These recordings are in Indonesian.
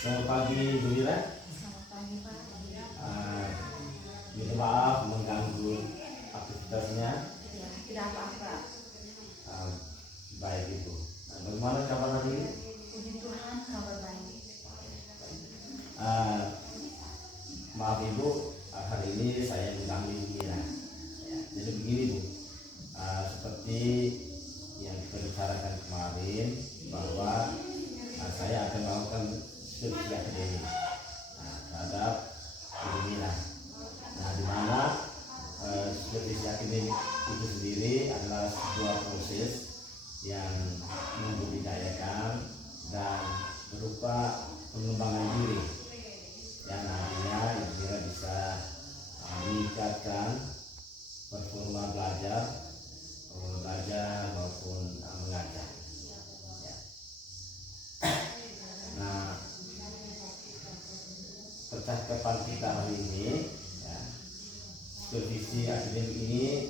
Selamat pagi, Bu Dira. Selamat pagi, Pak. Minta maaf mengganggu aktivitasnya. Ya, tidak apa-apa. Uh, Baik Ibu. Nah, bagaimana kabar hari ini? Puji Tuhan, kabar baik. Uh, Maaf Ibu, hari ini saya mengganggu Ibu Dira. Ya, jadi begini Bu, seperti yang kita bicarakan kemarin bahwa saya akan melakukan skripsi akademik terhadap Ibu Dira. Nah, di mana skripsi akademik itu sendiri adalah sebuah proses yang membudidayakan dan berupa pengembangan diri yang nantinya Ibu Dira bisa meningkatkan performa belajar maupun mengajar. Ya. Nah, percakapan kita hari ini, ya, supervisi akademik ini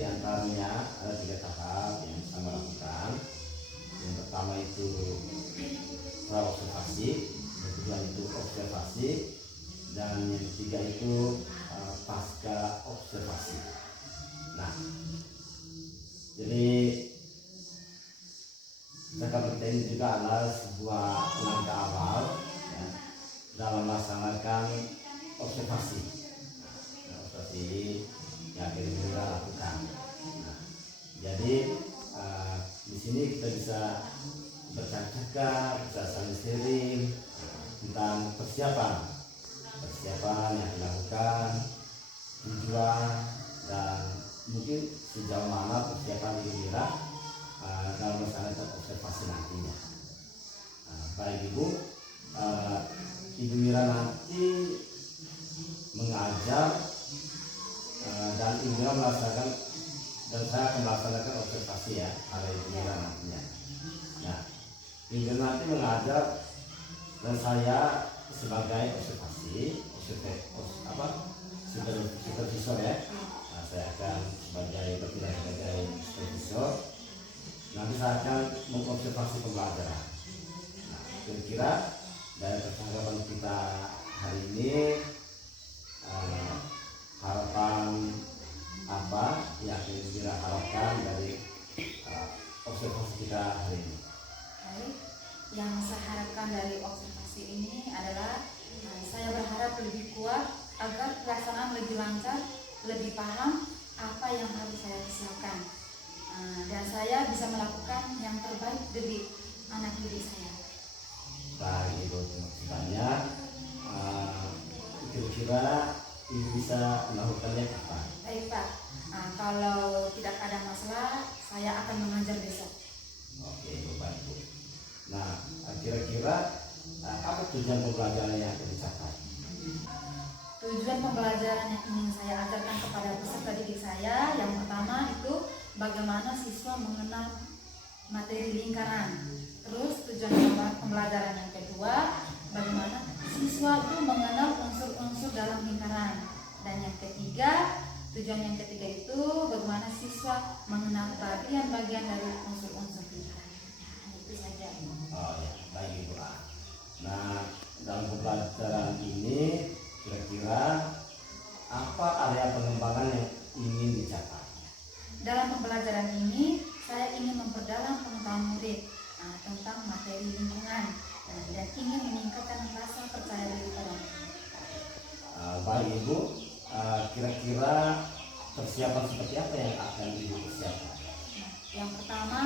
diantaranya ada 3 tahap yang saya lakukan. Yang pertama itu pra-observasi, yang kedua itu observasi, dan yang ketiga itu pasca observasi. Nah, jadi percakapan kita ini juga adalah sebuah langkah awal, ya, dalam melaksanakan observasi. Observasi yang akan kita lakukan. Nah, jadi di sini kita bisa bercakap, bisa saling sharing tentang persiapan yang dilakukan, tujuan, dan mungkin sejauh mana persiapan Ibu Dira dalam melaksanakan observasi nantinya. Baik Ibu, Ibu Dira nanti mengajar dan Ibu Dira melaksanakan, dan saya akan melaksanakan observasi ya pada Ibu Dira nantinya. Nah, Ibu Dira nanti mengajar dan saya sebagai supervisor ya. Nah, saya akan bertindak sebagai supervisor. Nanti saya akan mengobservasi pembelajaran. Nah, kira-kira dari percakapan kita hari ini, harapan apa yang kira harapkan dari observasi kita hari ini? Baik, yang saya harapkan dari observasi ini adalah saya berharap lebih kuat agar pelaksanaan lebih lancar, lebih paham apa yang harus saya persiapkan, dan saya bisa melakukan yang terbaik demi anak didik saya. Baik Ibu, terima kasih banyak. Kira-kira Ibu bisa melakukannya kapan? Baik Pak, kalau tidak ada masalah saya akan mengajar besok. Oke Ibu, baik Bu. Nah, kira-kira apa tujuan pembelajaran yang akan dicapai? Tujuan pembelajaran yang ingin saya ajarkan kepada peserta didik saya, yang pertama itu bagaimana siswa mengenal materi lingkaran. Terus tujuan pembelajaran yang kedua, bagaimana siswa itu mengenal unsur-unsur dalam lingkaran. Dan yang ketiga, tujuan yang ketiga itu bagaimana siswa mengenal bagian-bagian dari unsur-unsur lingkaran. Nah, itu saja. Oh ya, baik Ibu. Nah, dalam pembelajaran ini kira-kira apa area pengembangan yang ingin dicapai? Dalam pembelajaran ini saya ingin memperdalam pengetahuan murid tentang materi lingkungan dan ingin meningkatkan rasa percaya diri pada murid. Baik Ibu, kira-kira persiapan seperti apa yang akan Ibu persiapkan? Yang pertama,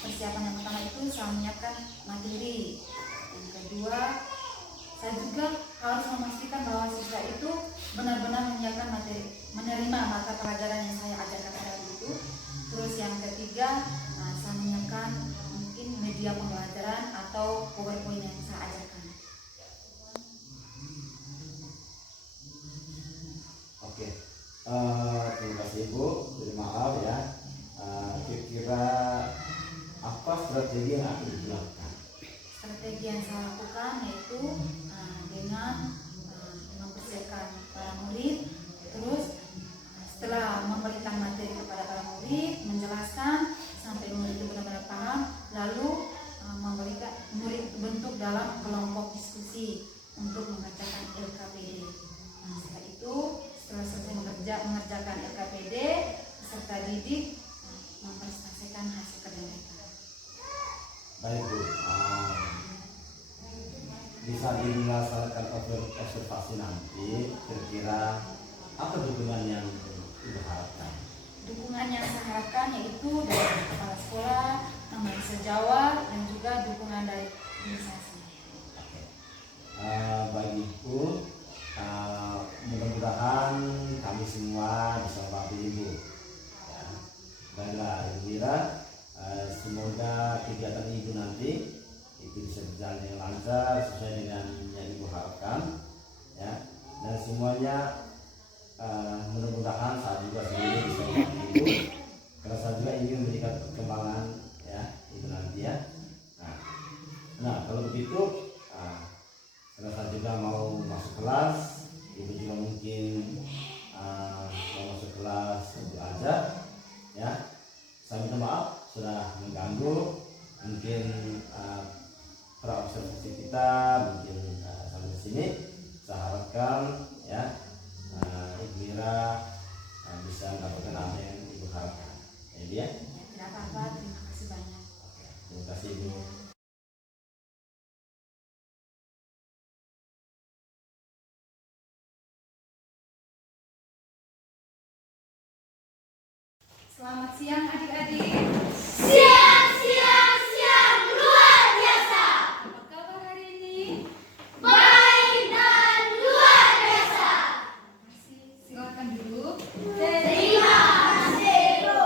persiapan yang pertama itu saya menyiapkan materi. Yang kedua, saya juga harus memastikan bahwa siswa itu benar-benar menyiapkan materi, menerima mata pelajaran yang saya ajarkan tadi itu. Terus yang ketiga, saya menyiapkan mungkin media pembelajaran atau PowerPoint yang saya ajarkan. Oke, terima kasih Ibu. Jadi maaf ya, kira-kira apa strategi yang akan dilakukan? Strategi yang saya lakukan yaitu dengan mempersiapkan para murid, terus setelah memberikan materi kepada para murid, menjelaskan sampai murid itu benar-benar paham, lalu memberikan murid bentuk dalam kelompok diskusi. organisasi untuk mengerjakan LKPD. Nah, setelah itu, setelah selesai mengerjakan LKPD, peserta didik mempresentasikan hasil kerja mereka. Baik Bu, bisa dilaksanakan observasi nanti, kira-kira apa dukungan yang Ibu harapkan? Dukungan yang saya harapkan yaitu dari kepala sekolah, teman sejawat, dan juga dukungan dari organisasi. Bagi Ibu, mudah-mudahan kami semua bisa membantu Ibu. Ya. Baiklah Ibu Mira, semoga kegiatan Ibu nanti itu bisa berjalan dengan lancar sesuai dengan yang Ibu harapkan. Ya. Dan semuanya mudah-mudahan saya juga sendiri bisa membantu Ibu, karena saya juga ingin memberikan perkembangan ya itu nanti ya. Nah kalau begitu, karena saya juga mau masuk kelas, Ibu juga mungkin mau masuk kelas untuk ajar ya. Saya minta maaf sudah mengganggu, mungkin observasi kita mungkin sampai di sini. Saya harapkan ya Ibu Mira bisa mendapatkan apa yang Ibu harapkan. Ya, tidak apa-apa, terima kasih banyak. Terima kasih Ibu. Selamat siang adik-adik. Siang luar biasa. Apa kabar hari ini? Baik dan luar biasa. Silakan duduk. Terima kasih Bu.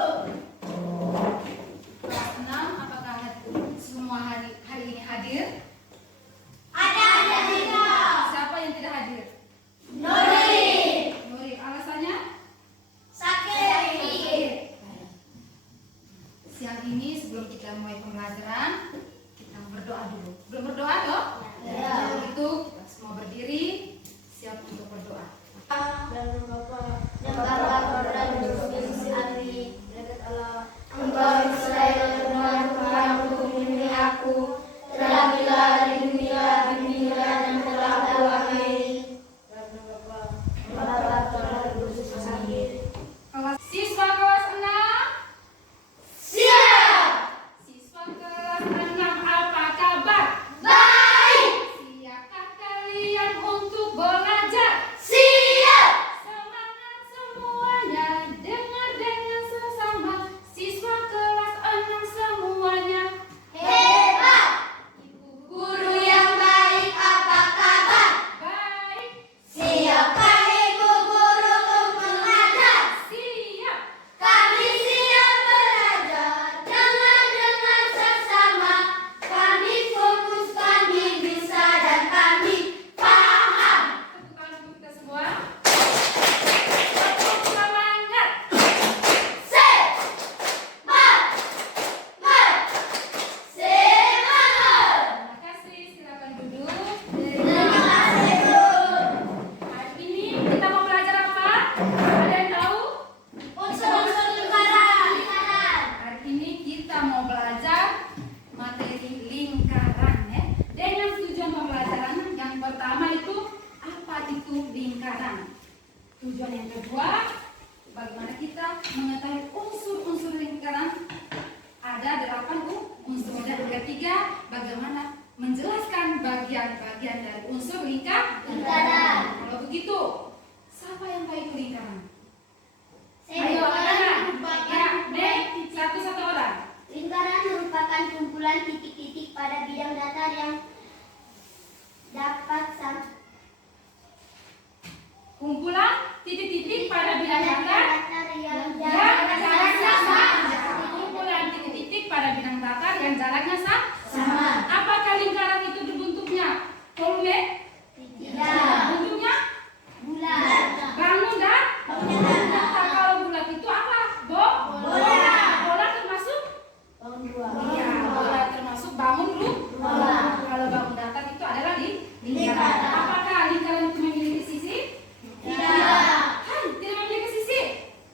Kelas 6, apakah semua hari ini hadir? Ada tidak? Siapa yang tidak hadir? Nuri. Nuri, alasannya? Sakit. Siang ini sebelum kita mulai pembelajaran, kita berdoa dulu. Belum berdoa toh? Ya. Kalau itu kita semua berdiri, siap untuk berdoa. Dan Bapa dan Yesus Adi, dekat Allah. Engkau Israel Tuhan untuk melindungi aku. Terlebihlah di dunia dan telah Kau akhiri. Dan Bapa dan Yesus Adi. Siswa kelas 6, Siap. siswa kelas 6 apa kabar? Baik. Siapkah kalian untuk belajar? Siap. Semangat semuanya, dengar dengan sesama. Siswa kelas 6 semuanya. Hebat. Ibu Guru yang baik, apa kabar? baik, Siapkah Ibu guru untuk mengajar? siap. Kami siap belajar, dengar sesama. Kami fokus, kami bisa, dan kami paham. Tepuk tangan untuk kita semua. Tepuk semangat. Semangat. Semangat. Terima kasih, silakan duduk. Terima kasih Bu. Hari ini kita mau belajar apa? Ada yang tahu? Unsur-unsur lingkaran. Hari ini kita mau belajar materi lingkaran ya. Dengan tujuan pembelajaran yang pertama itu apa itu lingkaran. Tujuan yang kedua, bagaimana kita mengetahui unsur-unsur lingkaran. Ada 8 unsur, dan yang ketiga, bagaimana menjelaskan bagian-bagian dari unsur lingkaran. Kalau begitu, siapa yang tahu itu lingkaran? Ayo, anak-anak. Ya, Nek, satu-satu orang. Lingkaran merupakan kumpulan titik-titik pada bidang datar yang dapat Kumpulan titik-titik pada bidang datar yang yang jaraknya sama. sama. Kumpulan titik-titik pada bidang datar yang jaraknya Sama. Apakah lingkaran itu berbentuknya volume? Tidak. Bentuknya Bulat. bangun dan Bulat. kalau bulat itu apa? Bola. Bola termasuk? Iya, bola termasuk bangun Bola. Kalau bangun datar itu adalah lingkaran. Lingkaran. Apakah lingkaran itu memiliki sisi? Tidak. Hai, tidak memiliki sisi.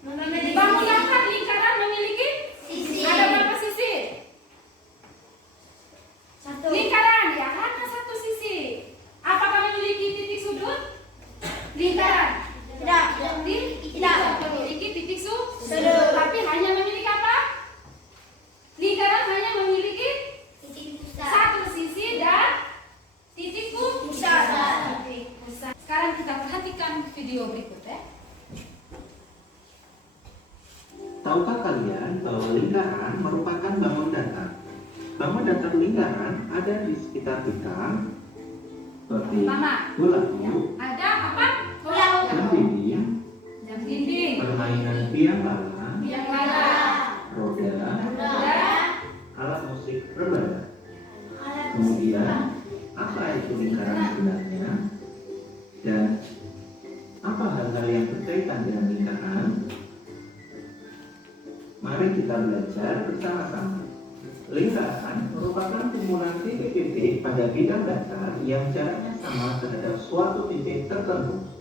Memiliki Bangun sisi. datar lingkaran memiliki Sisi. ada berapa sisi? Satu. Lingkaran ya hanya satu sisi. Apa video berikut ya. Tahukah kalian bahwa lingkaran merupakan bangun datar? Bangun datar lingkaran ada di sekitar kita, seperti Pertama, bola, ada apa? dinding, Jam dinding, permainan biang lala, biang lala, roda, roda, alat musik rebana. Kemudian, apa itu lingkaran sebenarnya? Dan apa hal-hal yang berkaitan dengan lingkaran? Mari kita belajar bersama-sama. Lingkaran merupakan kumpulan titik-titik pada bidang datar yang jaraknya sama terhadap suatu titik tertentu.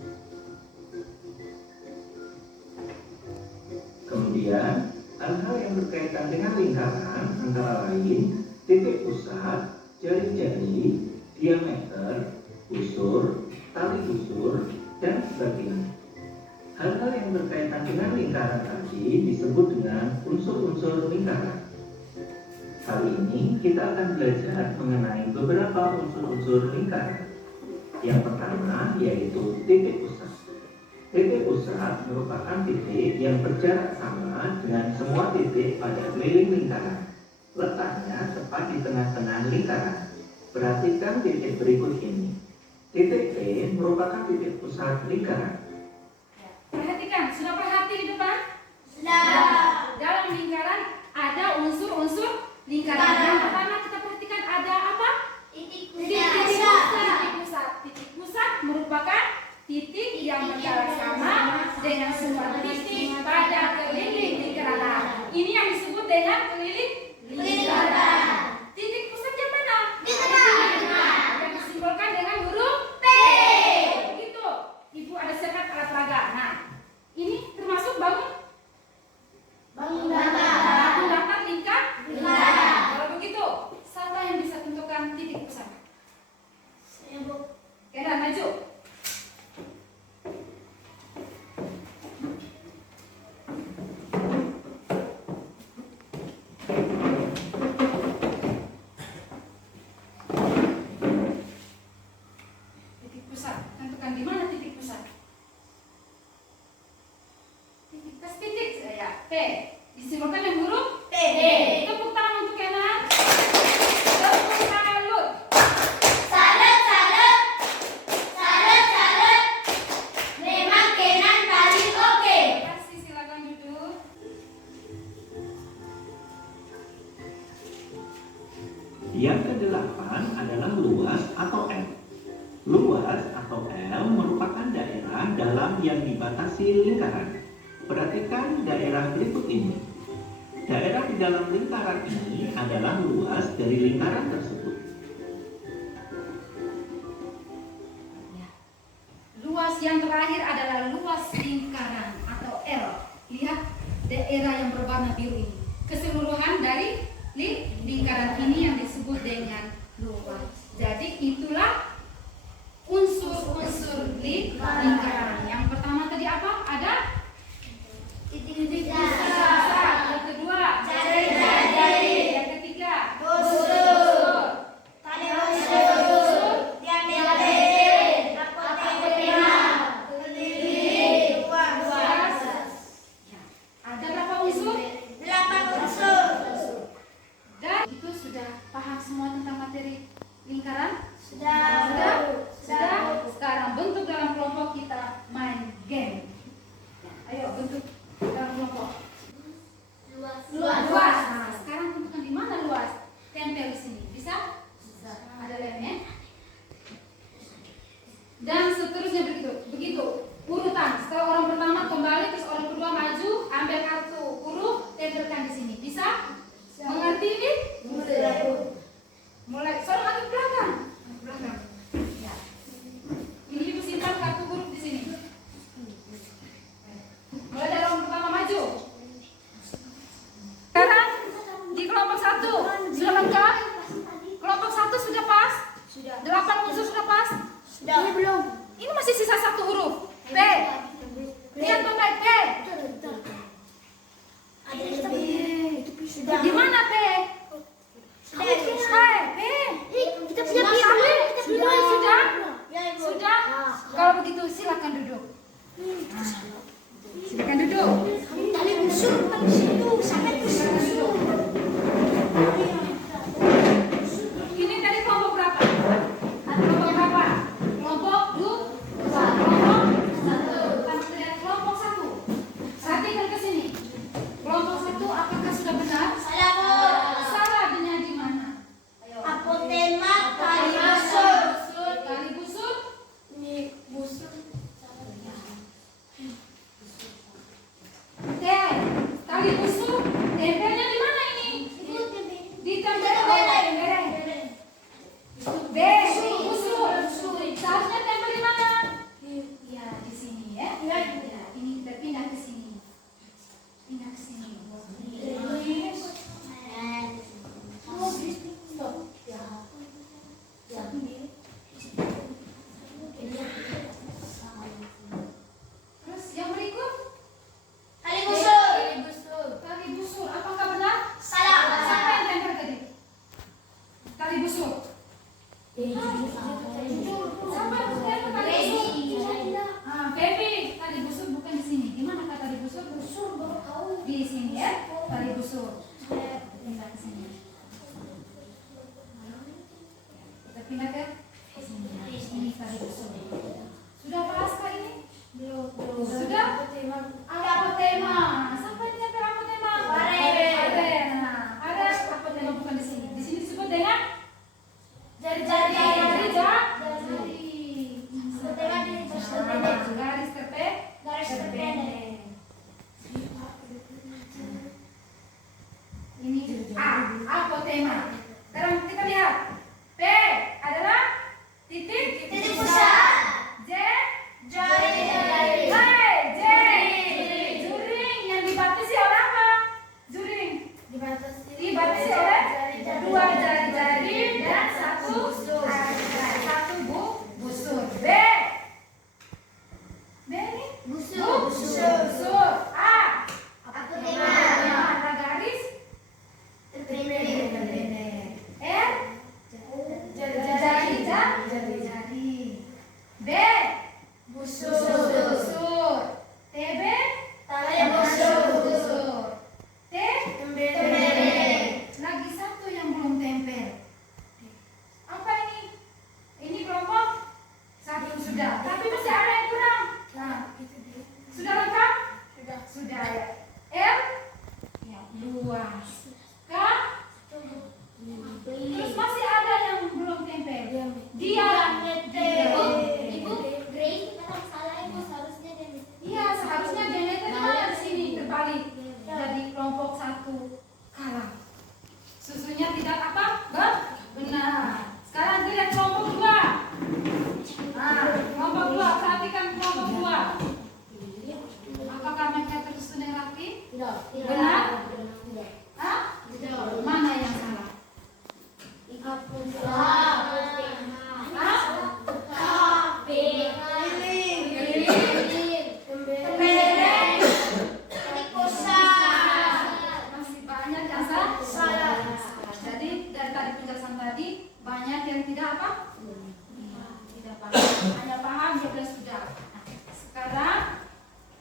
Kemudian, hal-hal yang berkaitan dengan lingkaran antara lain titik pusat, jari-jari, diameter, busur, tali busur, dan sebagainya. Hal-hal yang berkaitan dengan lingkaran tadi disebut dengan unsur-unsur lingkaran. Kali ini kita akan belajar mengenai beberapa unsur-unsur lingkaran. Yang pertama yaitu titik pusat. Titik pusat merupakan titik yang berjarak sama dengan semua titik pada keliling lingkaran. Letaknya tepat di tengah-tengah lingkaran. Perhatikan titik berikut ini. Titik P merupakan titik pusat lingkaran. Perhatikan, sudah perhati di depan? Sudah. Dalam lingkaran ada unsur-unsur lingkaran. Yang pertama kita perhatikan ada apa? Titik Titik pusat. Titik pusat merupakan titik yang berjarak sama dengan semua titik pada keliling lingkaran. Nah, ini yang disebut dengan keliling lingkaran. Titik pusat yang mana? Di tengah. Yang disimbolkan dengan huruf P. Begitu. Ibu ada sekat alat peraga. Nah, ini termasuk bangun datar lingkaran. Kalau begitu, siapa yang bisa tentukan titik pusat? Kenan maju. Titik pusat, tentukan di mana titik pusat? Titik pas titik saya P. Disimbolkan dengan huruf P. Tepuk tangan untuk Kenan. Tepuk salut. Salut. Memang Kenan paling oke. Terima kasih, silakan duduk. Yang kedelapan adalah luas atau L. Luas atau L merupakan daerah dalam yang dibatasi lingkaran. Perhatikan daerah berikut ini. Daerah di dalam lingkaran ini adalah luas dari lingkaran tersebut. Luas yang terakhir adalah luas lingkaran atau L. Lihat daerah yang berwarna biru ini. Keseluruhan dari lingkaran ini yang disebut dengan luas. Jadi itulah unsur-unsur lingkaran. Yang pertama tadi apa? Ada Titik pusat. Yang kedua Jari-jari. Yang ketiga Busur. Tali busur. Diameter. Apoteema. Keliling. Luas. Ada berapa unsur? 8 unsur. Dan itu sudah paham semua tentang materi lingkaran? Sudah. Sudah? Sekarang bentuk dalam kelompok kita main game. Ayo bentuk dalam kelompok. Luas. Nah, sekarang tentukan di mana luas? Tempel di sini. Bisa? Ada lemnya. Dan seterusnya begitu. Urutan. Setelah orang pertama kembali, terus orang kedua maju, ambil kartu huruf, tempelkan di sini. Bisa? Mengerti ini? Mulai. Seorang ke belakang. Ya. tali busur. Sampai ternyata tali busur. Baby, tali busur bukan di sini. Gimana kata tali busur? Di sini ya, tali busur. Pindah ke sini. Kita pindah ke sini. Ini tali busur. Sudah bahas kah ini? Belum. Sudah? Ada apotema. Sampai dengan apotema. Ada apotema bukan di sini. Di sini disebut dengan jari-jari. Garis terpendek. Ini apotema. Sekarang kita lihat. P adalah titik pusat. J jari. Juring yang dibatasi oleh apa? Juring dibatasi oleh dua jari-jari dan satu busur. B ini busur. A ada garis terpendek. R jari. B busur. TB tali busur. T tempel. Lagi satu yang belum tempel. Apa ini? Ini kelompok satu sudah. Tapi masih ada yang kurang. Nah, itu dia. Sudah lengkap? Sudah ya. L ya, luas. K terus masih ada yang belum tempel. Diameter. Ibu, Grace, kalau salah ibu seharusnya Iya, seharusnya diameter di mana di sini terbalik. Jadi kelompok satu kalah. Susunya tidak apa? Benar. Sekarang kita kelompok dua. Kelompok dua, perhatikan kelompok dua. Apakah mereka tersusun yang rapi? Benar? Mana yang salah? Masih banyak yang salah. Jadi dari tadi penjelasan tadi banyak yang tidak apa? Tidak paham. Hanya paham ya sudah. Sekarang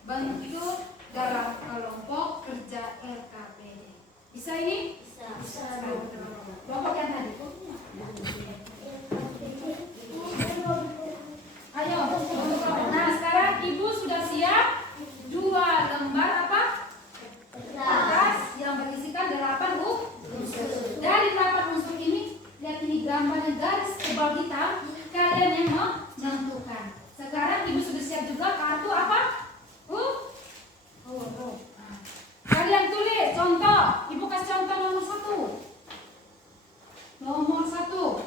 bentuk dalam kelompok kerja LKPD. Bisa ini? Bisa. Kelompok yang tadi. Ayo. Nah, sekarang ibu sudah siap 2 lembar apa? Kertas yang berisikan 8 unsur. Dari 8 unsur ini, lihat ini gambarnya garis tebal hitam. Kalian yang menentukan. Sekarang ibu sudah siap juga kartu apa? Kalian tulis contoh. Ibu kasih contoh nomor 1. Nomor 1.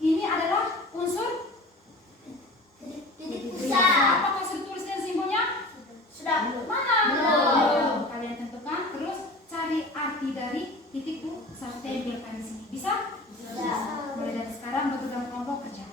Ini adalah unsur titik pusat. apakah sudah tulis dan simbolnya? Sudah. Mana? Belum. Kalian tentukan. Terus cari arti dari titik pusat, tempelkan di sini. Bisa? Bisa. Mulai dari sekarang bentuk dalam kelompok kerja.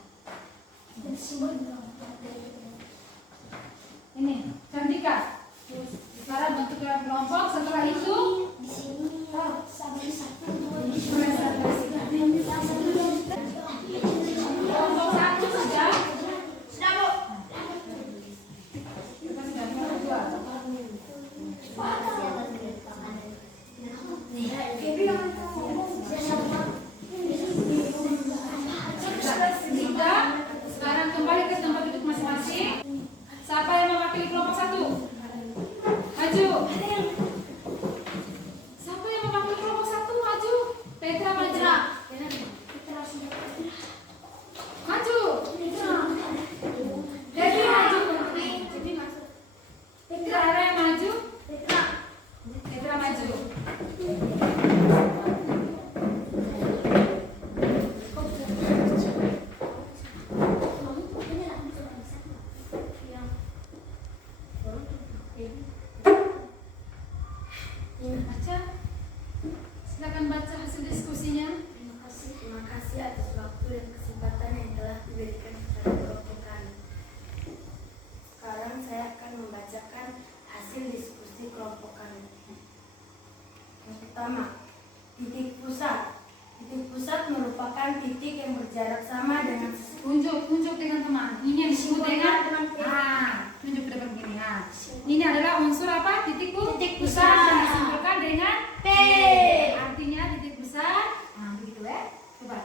merupakan titik yang berjarak sama dengan Tunjuk dengan teman. Ini yang disebut dengan tunjuk ke depan begini. Ini adalah unsur apa? Titik pusat yang disimpulkan dengan P. Artinya titik pusat. Begitu ya. Coba.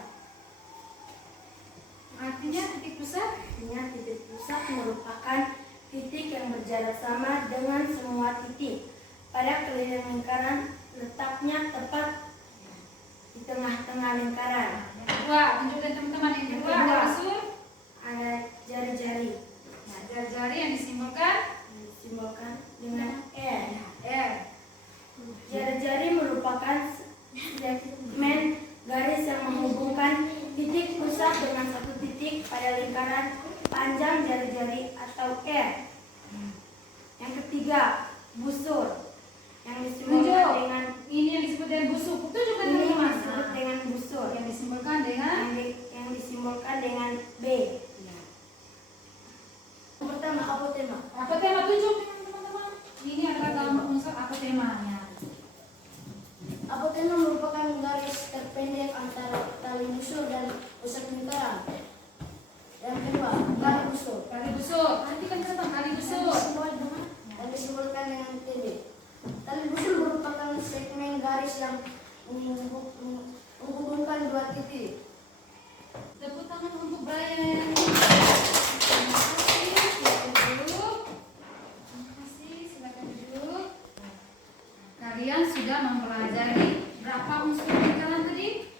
Artinya titik pusat. Artinya titik pusat merupakan titik yang berjarak sama dengan semua titik pada keliling lingkaran, letaknya tepat di tengah-tengah lingkaran. Yang kedua, tunjukkan teman-teman yang kedua ada unsur. Ada jari-jari. Nah, jari-jari yang disimbolkan Dengan R. R. Jari-jari merupakan segmen garis yang menghubungkan titik pusat dengan satu titik pada lingkaran panjang jari-jari atau R. Yang ketiga, busur yang disimbolkan Tunjuk. dengan Ini yang disebut dengan busuk. Tunjukkan ini teman-teman. disebut dengan busur Yang disimbolkan dengan yang disimbolkan dengan B. Yang pertama, apotema. apotema. Tunjuk teman-teman. Ini adalah gambar unsur apotemanya. Apotema merupakan garis terpendek antara tali busur dan pusat lingkaran. Yang kedua, tali busur. Kali busuk. Perhatikan teman kali busuk. Yang disimbolkan dengan TB. Tali busur merupakan segmen garis yang menghubungkan dua titik. Tepuk tangan untuk Brian. Terima kasih. Silakan duduk. Terima kasih. Silakan duduk. Kalian sudah mempelajari berapa unsur lingkaran tadi?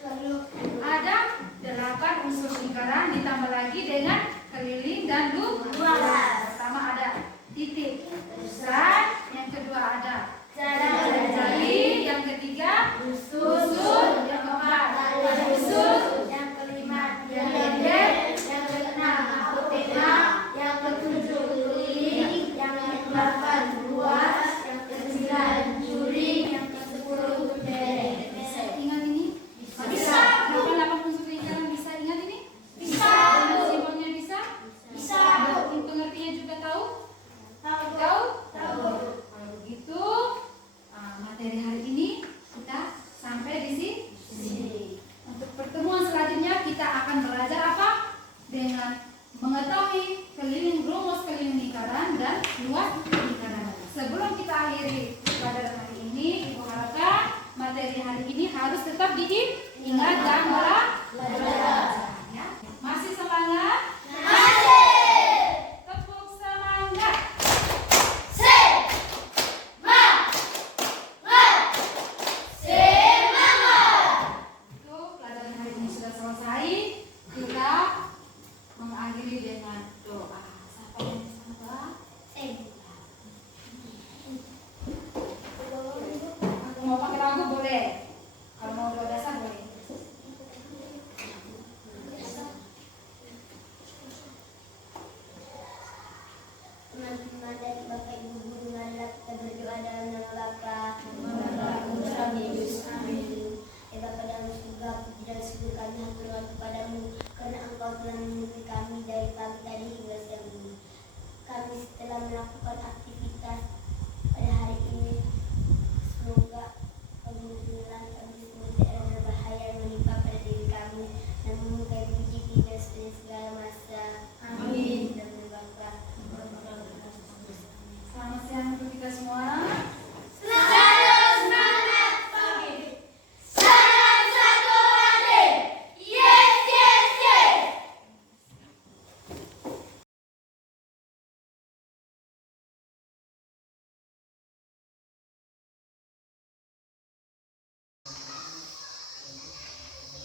Lalu Ada 8 unsur lingkaran ditambah lagi dengan keliling dan luas. Pertama ada titik pusat, yang kedua ada jari, yang ketiga busur, yang keempat tali busur, yang kelima, yang pendek, yang keenam, apotema, yang ketujuh, keliling, yang ke-8, luas, yang ke-9, juri, yang ke-10, derek. bisa ingat ini? Bisa. Berapa 8 unsur lingkaran bisa ingat ini? Bisa. Dan simbolnya bisa? Bisa. Dan pengertiannya juga tahu? Tahu. Tahu? Tahu. Kalau begitu, materi hari ini kita sampai di sini. Untuk pertemuan selanjutnya kita akan belajar apa? Dengan mengetahui rumus keliling lingkaran dan luas lingkaran. Sebelum kita akhiri pelajaran hari ini, Ibu harapkan materi hari ini harus tetap diingat dan belajar. Ya. Masih semangat? Tepuk semangat. Itu pelajaran hari ini sudah selesai. Kita mengakhiri dengan doa. Siapa yang bisa doa? Aku mau pakai lagu boleh. Kalau mau doa dasar boleh. Teman-teman dari Bapak Ibu guru, marilah kita berdoa dalam nama Bapa, Amin. Ya Bapa dalam surga, puji dan syukur kami haturkan kepadamu karena Engkau telah menyertai kami dari pagi tadi hingga siang ini. Kami telah melakukan aktivitas pada hari ini. Semoga kemudian kami semua tidak berbahaya yang menimpa pada diri kami, namun kami puji kita segala masa. Amin. Dan Bapa. Selamat siang untuk kita semua.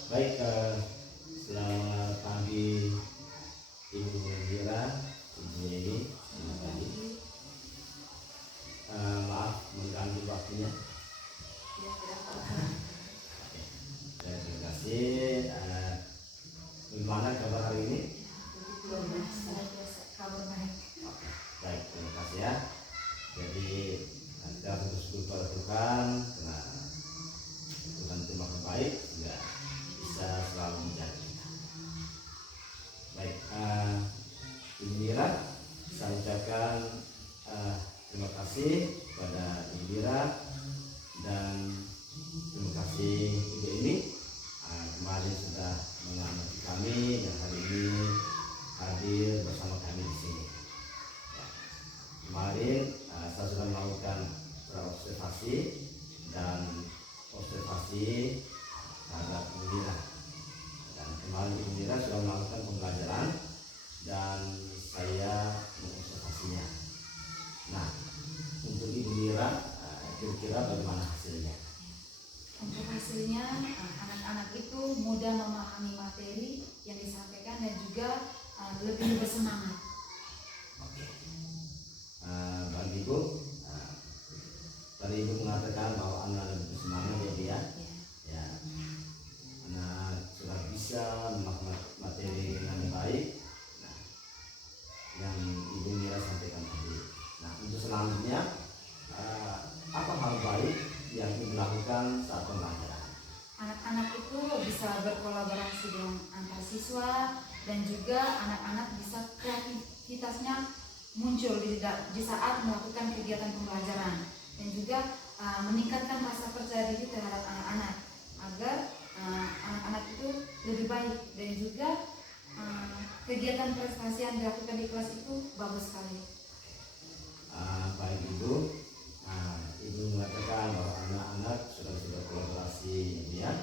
Baik, selamat pagi Ibu Mira, Ibu Yeni, selamat pagi. Maaf mengganggu waktunya. Terima kasih. Bagaimana kabar hari ini? Kabar baik. Baik, terima kasih ya. Jadi kita bersyukur pada Tuhan karena Tuhan itu maha baik, sehingga bisa selalu menjaga kita. Baik, Ibu Mira, saya ucapkan terima kasih kepada Ibu Mira kemarin sudah mengamati kami dan hari ini hadir bersama kami di sini. Ya. Kemarin saya sudah melakukan observasi dan observasi terhadap Ibu Mira. Dan kemarin Ibu Mira sudah melakukan pembelajaran dan saya mengobservasinya. Nah, untuk Ibu Mira kira-kira bagaimana hasilnya? Untuk hasilnya, anak-anak itu mudah memahami materi yang disampaikan dan juga lebih bersemangat. Oke. Bagi Ibu, tadi Ibu mengatakan bahwa anak lebih bersemangat ya, dia. Ya, anak sudah bisa memahami materi dengan baik. Nah, yang Ibu Mira sampaikan tadi. Nah, untuk selanjutnya, apa hal baik yang dilakukan saat pembelajaran? Anak-anak itu bisa berkolaborasi dengan antar siswa dan juga anak-anak bisa kreativitasnya muncul di saat melakukan kegiatan pembelajaran dan juga meningkatkan rasa percaya diri terhadap anak-anak agar anak-anak itu lebih baik dan juga kegiatan prestasi yang dilakukan di kelas itu bagus sekali. Baik Ibu. Ibu mengatakan bahwa anak-anak sudah berkolaborasi ya,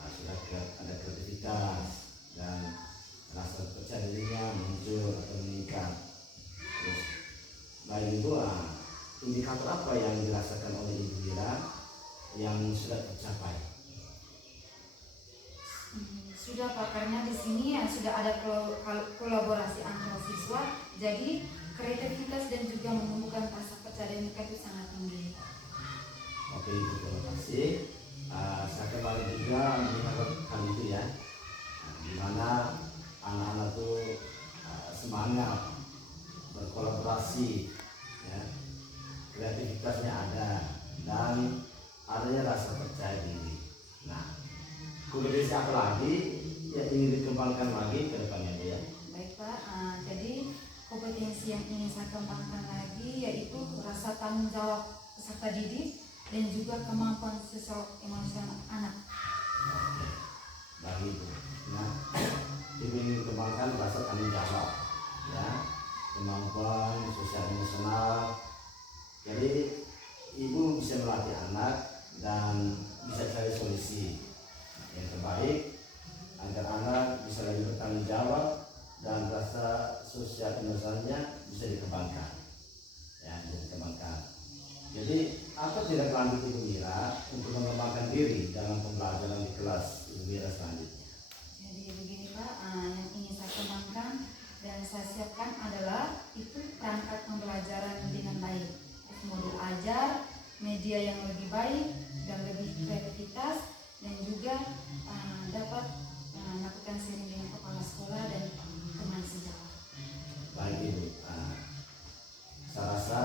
sudah ada kreativitas dan rasa percaya dirinya muncul atau meningkat. Terus, baik Ibu, indikator apa yang dirasakan oleh Ibu Mira yang sudah tercapai? Sudah Pak, karena di sini sudah ada kolaborasi antara siswa, jadi kreativitas dan juga menumbuhkan rasa percaya diri mereka itu sangat tinggi. Oke Ibu, terima kasih. Saya kemarin juga melihat hal itu ya, di mana anak-anak itu semangat berkolaborasi, ya, kreativitasnya ada dan adanya rasa percaya diri. Nah, kompetensi apa lagi yang ingin dikembangkan lagi ke depannya ya? Baik Pak, jadi kompetensi yang ingin saya kembangkan lagi yaitu rasa tanggung jawab peserta didik dan juga kemampuan sosial emosional anak. Baik Ibu. Nah, Ibu ingin kembangkan rasa tanggung jawab, ya, kemampuan sosial emosional. Jadi Ibu bisa melatih anak dan bisa cari solusi yang terbaik agar anak bisa lebih bertanggung jawab dan rasa sosial emosionalnya bisa dikembangkan, ya, bisa dikembangkan. Jadi apa tindak lanjut Ibu Mira untuk mengembangkan diri dalam pembelajaran di kelas Ibu Mira selanjutnya? Jadi begini Pak, yang ingin saya kembangkan dan saya siapkan adalah itu perangkat pembelajaran dengan baik, modul ajar, media yang lebih baik dan lebih kreativitas dan juga dapat melakukan sharing dengan kepala sekolah dan teman sejawat. Baik Ibu, saya rasa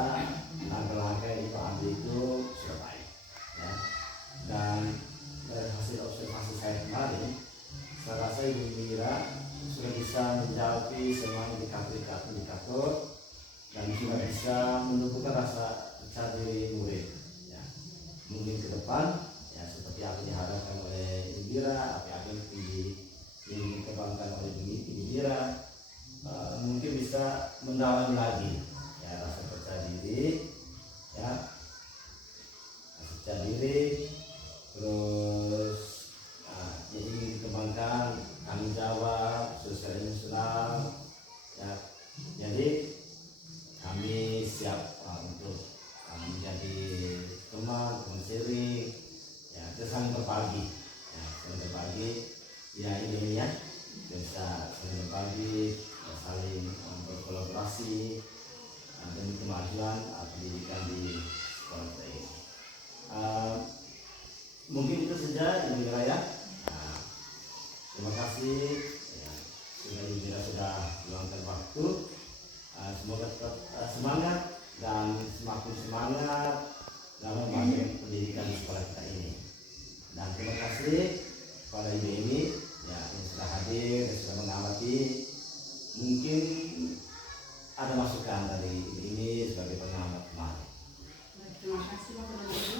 langkah-langkah yang Ibu ambil itu sudah baik, ya. Dan dari hasil observasi saya kemarin, saya rasa Ibu Mira sudah bisa menjawab semua indikator dan sudah bisa menumbuhkan rasa percaya diri murid. Ya. Mungkin ke depan, ya, seperti apa yang diharapkan oleh Ibu Mira, apa yang ingin dikembangkan oleh Ibu Mira, mungkin bisa mendalam lagi, ya, rasa percaya diri, ya, rasa percaya diri, terus yang ingin dikembangkan tanggung jawab sosial emosional, ya. Jadi kami siap untuk menjadi teman sharing, ya, kita saling berbagi, ya, saling berbagi, ya, ini ya, bisa saling berbagi, saling berkolaborasi demi kemajuan pendidikan di sekolah kita ini. Mungkin itu saja Ibu Mira ya. Terima kasih, ya, Ibu Mira sudah meluangkan waktu. Semoga tetap semangat dan semakin semangat dalam membangun pendidikan di sekolah kita ini. Dan terima kasih kepada Ibu ini, ya, yang sudah hadir dan sudah mengamati. Mungkin ada masukan dari Ibu ini sebagai pengamat kemarin. Terima kasih Bapak dan Ibu.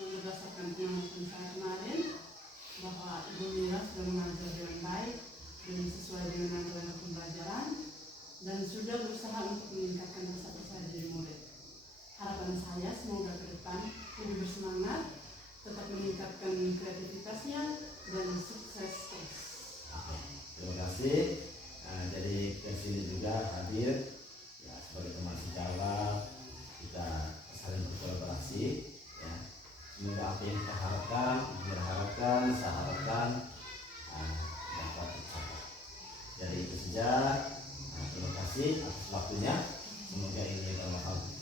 Berdasarkan pengamatan saya kemarin bahwa Ibu Mira meningkatkan kreativitasnya dan sukses terus. Oke, terima kasih. Nah, jadi kesini juga hadir ya sebagai teman sejawat, kita saling berkolaborasi ya. Semoga apa yang kita harapkan, saya harapkan dapat tercapai. Jadi itu saja. Nah, terima kasih atas waktunya. Semoga ini bermanfaat.